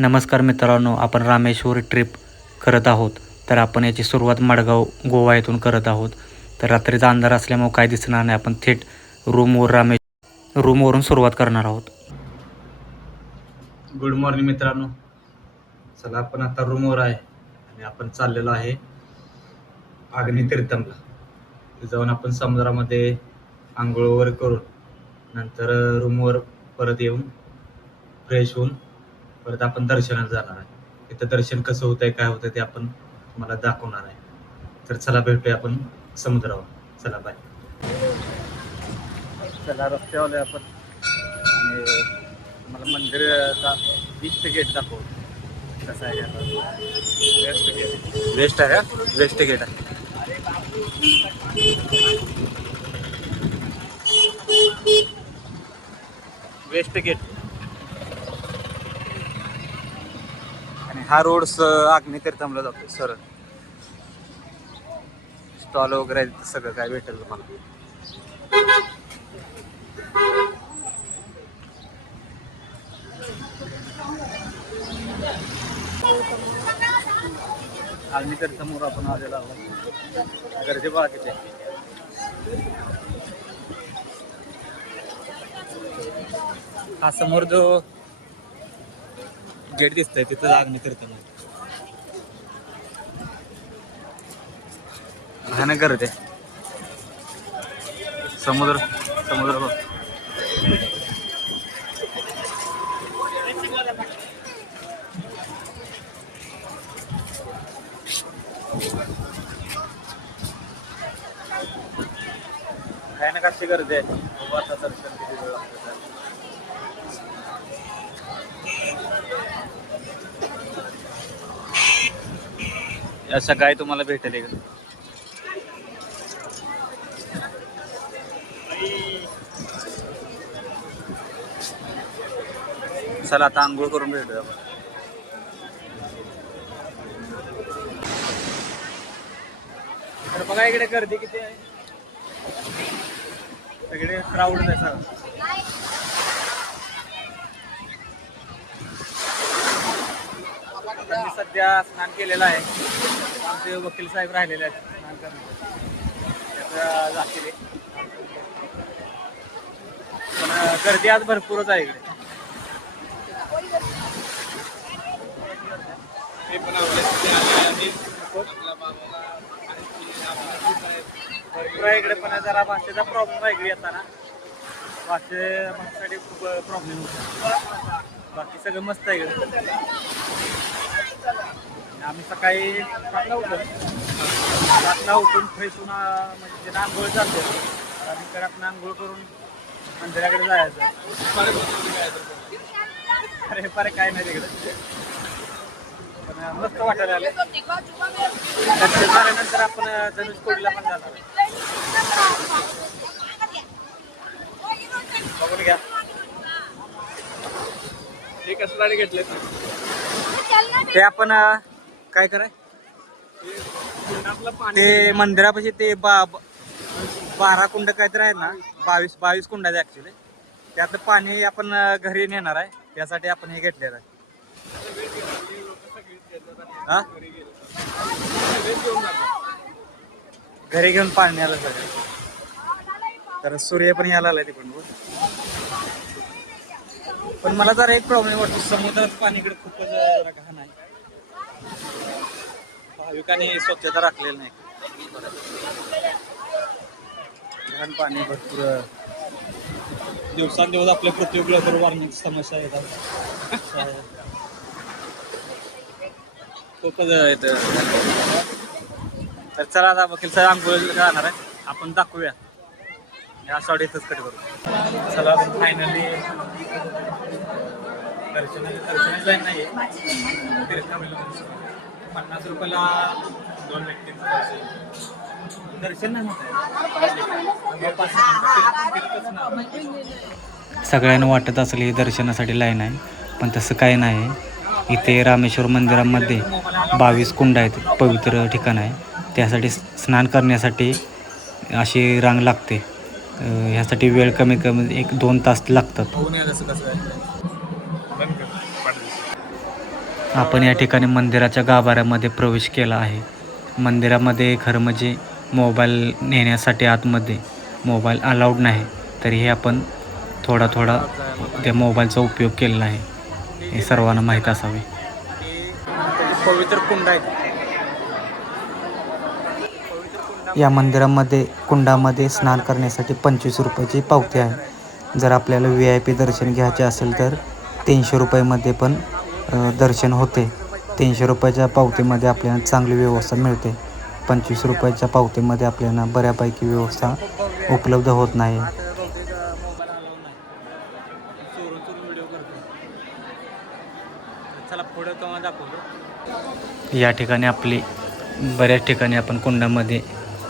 नमस्कार मित्रांनो, आपण रामेश्वर ट्रिप करत आहोत. तर आपण याची सुरुवात मडगाव गोवा येथून करत आहोत. तर रात्रीचा अंधार असल्यामुळे काय दिसणार नाही. आपण थेट रूमवरून सुरुवात करणार आहोत. गुड मॉर्निंग मित्रांनो. चला, आपण आता रूमवर आहे आणि आपण चाललेलो आहे आग्नेय तीर्थमला. जाऊन आपण समुद्रामध्ये आंघोळ वगैरे करून नंतर रूमवर परत येऊन फ्रेश होऊन परत आपण दर्शनाला जाणार आहे. तिथं दर्शन कसं होतंय, काय होतंय ते आपण तुम्हाला दाखवणार आहे. तर चला, भेटूया आपण समुद्रावर. चला, बाय. चला, रस्त्यावर आहे आपण आणि मला मंदिराचा ईस्ट गेट दाखवू. कसं आहे? West gate. वेस्ट आहे का? वेस्ट गेट आहे. West gate. आणि हा रोड आग्नेय तीर्थमला जातो सरळ. स्टॉल वगैरे सगळं काय भेटेल तुम्हाला. आग्नेय तीर्थमवर आपण आलेलो आहोत. गर्दी बघा किती. हा समोर जो गेट दिसतोय तिथं आग्नेय तीर्थम आहे ना. गर्दी समुद्र बघ. भयानक अशी गर्दी आहे. आता दर्शन किती वेळ लागतं. असं काय तुम्हाला भेटेल का? चला, आता आंघोळ करून भेटूया आपण. तर बघा इकडे गर्दी किती आहे. सगळे क्राऊड आहे सर. मी सध्या स्नान केलेलं आहे. आमचे वकील साहेब राहिलेले आहेत स्नान करण्याचं जातील. पण गर्दी आज भरपूरच आहे इकडे. भरपूर आहे इकडे, पण जरा भाषेचा प्रॉब्लेम आहे इकडे येताना. भाषेसाठी खूप प्रॉब्लेम होतो. बाकी सगळं मस्त आहे इकडे. आम्ही सकाळी 7ला उठून फ्रेश होऊन म्हणजे आंघोळ चालतो. आणि घरात आंघोळ करून मंदिराकडे जायचं. अरे काय नाही तिकडे, पण मस्त वाटायला आलं. दर्शन झाल्यानंतर आपण धनुषकोडीला पण जाणार. बघून घ्या. ते कसं घेतले ते आपण काय कराय ते मंदिरापाशी ते 12 कुंड काहीतरी आहेत ना. 22 कुंड आहेत ऍक्च्युली. त्यातलं पाणी आपण घरी नेणार आहे. त्यासाठी आपण हे घेतलेलं आहे. हा, घरी घेऊन पाणी आलं सगळं. तर सूर्य पण यायला आलाय तिकडून. पण मला जरा एक प्रॉब्लेम वाटतो, समुद्राचं पाणी इकडे खूपच घाण आहे. भाविकांनी स्वच्छता राखलेली नाही. घाण पाणी भरपूर. दिवसांदिवस आपल्या पृथ्वी ग्लोबल वॉर्मिंग समस्या येतात. खूपच येतं. तर चला, आता वकील साहेब आंघोळ जाणार आहे. आपण दाखवूया. या सॉडी इथंच कट करू. चला, फायनली दर्शनाची लाईन नाही आहे. 50 रुपयाला 2 व्यक्तींचं दर्शन नाही होत. सगळ्यांना वाटत असेल ही दर्शनासाठी लाईन आहे, पण तसं काही नाही. इथे रामेश्वर मंदिरामध्ये 22 कुंड आहेत. पवित्र ठिकाण आहे. त्यासाठी स्नान करण्यासाठी अशी रांग लागते. ह्यासाठी वेळ कमीत कमी 1-2 तास लागतात. आपण या ठिकाणी मंदिराच्या गाभाऱ्यामध्ये प्रवेश केला आहे. मंदिरामध्ये खरं म्हणजे मोबाईल नेण्यासाठी आतमध्ये मोबाईल अलाउड नाही, तरीही आपण थोडा त्या मोबाईलचा उपयोग केलेला आहे, हे सर्वांना माहीत असावे. पवित्र कुंड आहे. या मंदिरामध्ये कुंडामध्ये स्नान करण्यासाठी 25 रुपयाची पावती आहे. जर आपल्याला VIP दर्शन घ्यायचे असेल तर 300 रुपयामध्ये पण दर्शन होते. 300 रुपयाच्या पावतीमध्ये आपल्याला चांगली व्यवस्था मिळते. 25 रुपयाच्या पावतीमध्ये आपल्याला बऱ्यापैकी व्यवस्था उपलब्ध होत नाही. या ठिकाणी बऱ्याच ठिकाणी आपण कुंडामध्ये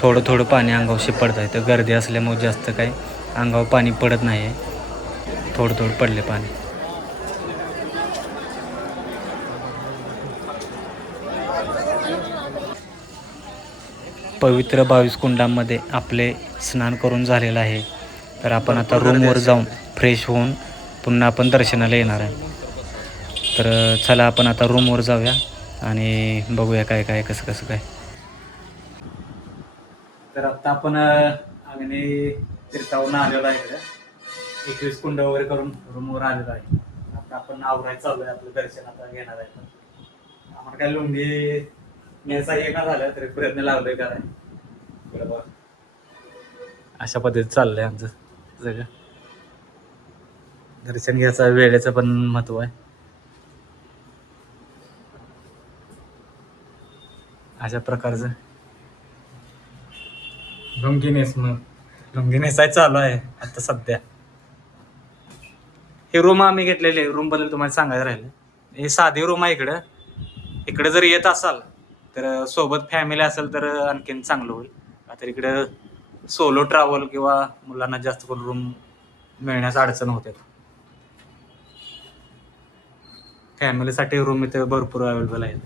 थोडं पाणी अंगावर शिपडत आहे. तर गर्दी असल्यामुळे जास्त काही अंगावर पाणी पडत नाही आहे, थोडं पडले पाणी. पवित्र 22 कुंडामध्ये आपले स्नान करून झालेलं आहे. तर आपण आता रूमवर जाऊन फ्रेश होऊन पुन्हा आपण दर्शनाला येणार आहे. तर चला आपण आता रूमवर जाऊया आणि बघूया काय कसं काय. तर आता आपण अग्नी तीर्थावरून आलेलो आहे. इकडे 21 कुंड वगैरे करून रूमवर आलेलो आहे. आता आपण आवरायला चालू आहे, आपलं दर्शन आता घेणार आहे. आम्हाला काय लुंगी न्यायचा हे का झालं तरी प्रयत्न लावलोय काय बरोबर. अशा पद्धतीत चाललंय आमचं सगळं. दर्शन घ्यायचा वेळेचं पण महत्व आहे. अशा प्रकारचं लुंगी नेसाय चालू आहे आता सध्या. हे रूम आम्ही घेतलेले, रूम बद्दल तुम्हाला सांगायचं राहिलं. हे साधी रूम आहे. इकडे जर येत असाल तर सोबत फॅमिली असेल तर आणखीन चांगलं होईल. तर इकडं सोलो ट्रॅव्हल किंवा मुलांना जास्त करून रूम मिळण्यास अडचण होते. फॅमिलीसाठी रूम इथे भरपूर अवेलेबल आहेत.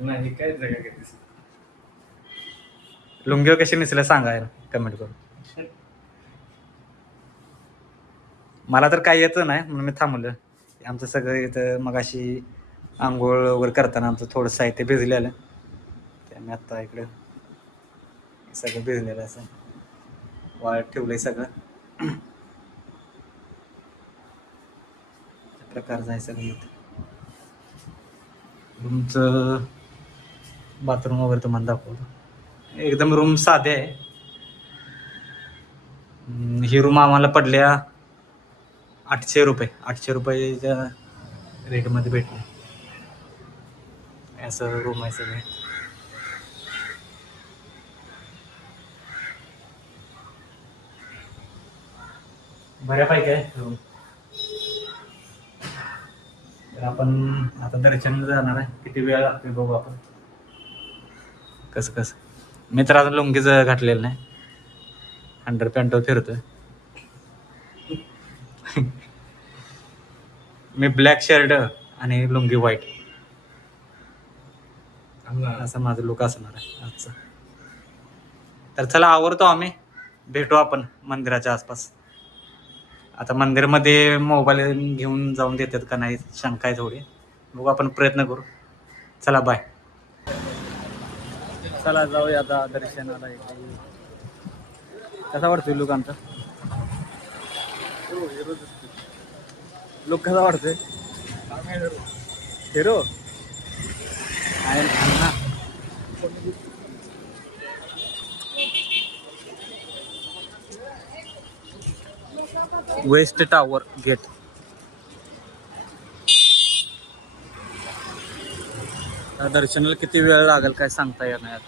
नाही काय जगा घेतलीस लुंगी कशी नेसल्या सांगायला कमेंट करून. मला तर काही येतं नाही म्हणून मी थांबलं. आमचं सगळं इथं मगाशी आंघोळ वगैरे करताना आमचं थोडं साहित्य भिजलेलं, त्यामुळे आत्ता इकडं सगळं भिजलेलं असं वाळत ठेवलंय सगळं. प्रकारचं आहे सगळं इथं. रूमचं बाथरूम वगैरे तुम्हाला दाखवतो. एकदम रूम साधे आहे. ही रूम आम्हाला पडल्या 800 रुपये. 800 रुपयाच्या रेटमध्ये भेटले. असं रूम आहे सगळे. बऱ्यापैकी आहे रूम. तर आपण आता दर्शनाला जाणार आहे. किती वेळ लागते बघू आपण कसं. मी तर अजून लुंगीच घातलेलं नाही, अंडर पॅन्टवर फिरतोय. मी ब्लॅक शर्ट आणि लुंगी व्हाईट, असं माझं लुक असणार आहे आजचं. तर चला आवरतो आम्ही, भेटू आपण मंदिराच्या आसपास. आता मंदिरमध्ये मोबाईल घेऊन जाऊन देतात का नाही शंका आहे थोडी, बघू आपण प्रयत्न करू. चला बाय. चला जाऊया आता दर्शनाला. कसा वाटतोय लुक आमचा? लुक कसा वाटतोय? हिरो आहे ना. West tower gate. दर्शनाला किती वेळ लागेल काय सांगता येणार.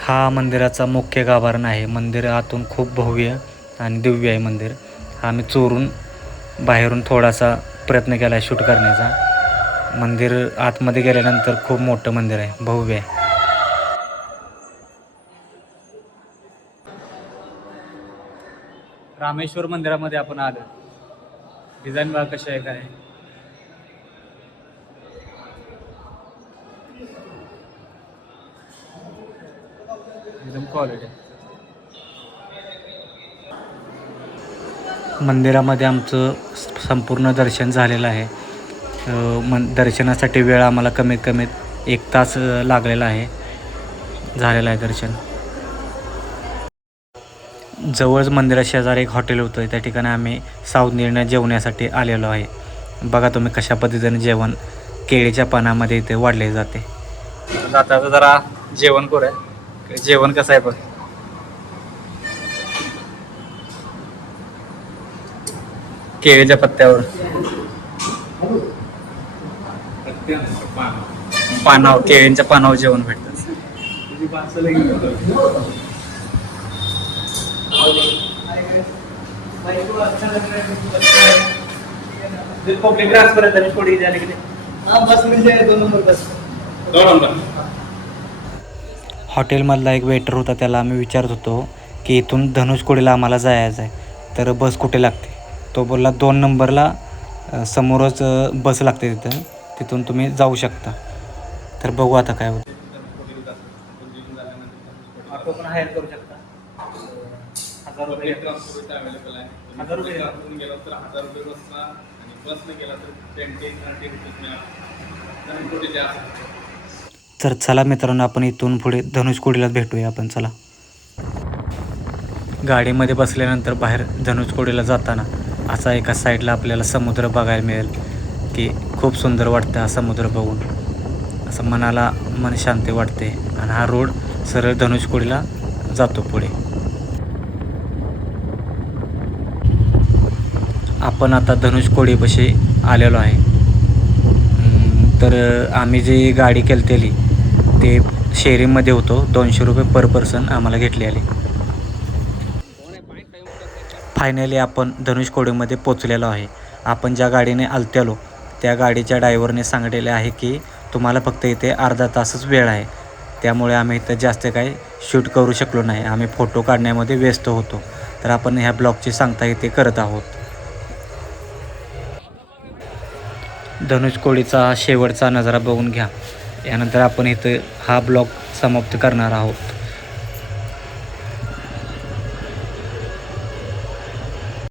हा मंदिराचा मुख्य गाभारण आहे. मंदिर आतून खूप भव्य आणि दिव्य आहे मंदिर. आम्ही चोरून बाहेरून थोडासा प्रयत्न केला आहे शूट करण्याचा. मंदिर आतमध्ये गेल्यानंतर खूप मोठं मंदिर आहे, भव्य आहे. रामेश्वर मंदिरामध्ये आपण आलो. डिझाईन बघा कशी आहे काय. एकदम क्वालिटी. मंदिरामध्ये आमचं संपूर्ण दर्शन झालेलं आहे. दर्शनासाठी वेळ आम्हाला कमीत कमीत 1 तास लागलेला आहे. झालेलं आहे दर्शन. जवळच मंदिरा शेजारी एक हॉटेल होतं, त्या ठिकाणी आम्ही साऊथ इंडियन जेवण्यासाठी आलेलो आहे. बघा तुम्ही कशा पद्धतीने जेवण केळीच्या पानामध्ये इथे वाढले जाते. आता जरा जेवण करूया. जेवण कसं आहे बघ. केळीच्या पत्त्यावर पानावर केळींच्या पानावर जेवण भेटतं. हॉटेलमधला एक वेटर होता, त्याला आम्ही विचारत होतो की इथून धनुषकोडीला आम्हाला जायचं आहे, तर बस कुठे लागते. तो बोलला 2 नंबरला समोरच बस लागते, तिथून तुम्ही जाऊ शकता. तर बघू आता काय होतं. ऑटो पण हायर करू शकता. 1000 रुपये अवेलेबल आहे. 1000 रुपये गेला तर 1000 रुपये बसला आणि बसने गेला तर 10 तर चला मित्रांनो, आपण इथून पुढे धनुषकोडीला भेटूया आपण. चला. गाडीमध्ये बसल्यानंतर बाहेर धनुषकोडीला जाताना असा एका साईडला आपल्याला समुद्र बघायला मिळेल की खूप सुंदर वाटतं. हा समुद्र बघून असं मनाला मन शांती वाटते. आणि हा रोड सरळ धनुषकोडीला जातो पुढे. आपण आता धनुषकोडीपाशी आलेलो आहे. तर आम्ही जी गाडी केलेली ते शेअरिंगमध्ये होतो. 200 रुपये पर पर्सन आम्हाला घेतले आले. फायनली आपण धनुषकोडीमध्ये पोचलेलो आहे. आपण ज्या गाडीने आलो त्या गाडीच्या ड्रायव्हरने सांगितलेले आहे की तुम्हाला फक्त इथे अर्धा तासच वेळ आहे. त्यामुळे आम्ही इथं जास्त काही शूट करू शकलो नाही. आम्ही फोटो काढण्यामध्ये व्यस्त होतो. तर आपण ह्या ब्लॉगची सांगता इथे करत आहोत. धनुषकोडीचा हा शेवटचा नजारा बघून घ्या. यानंतर आपण इथं हा ब्लॉग समाप्त करणार आहोत.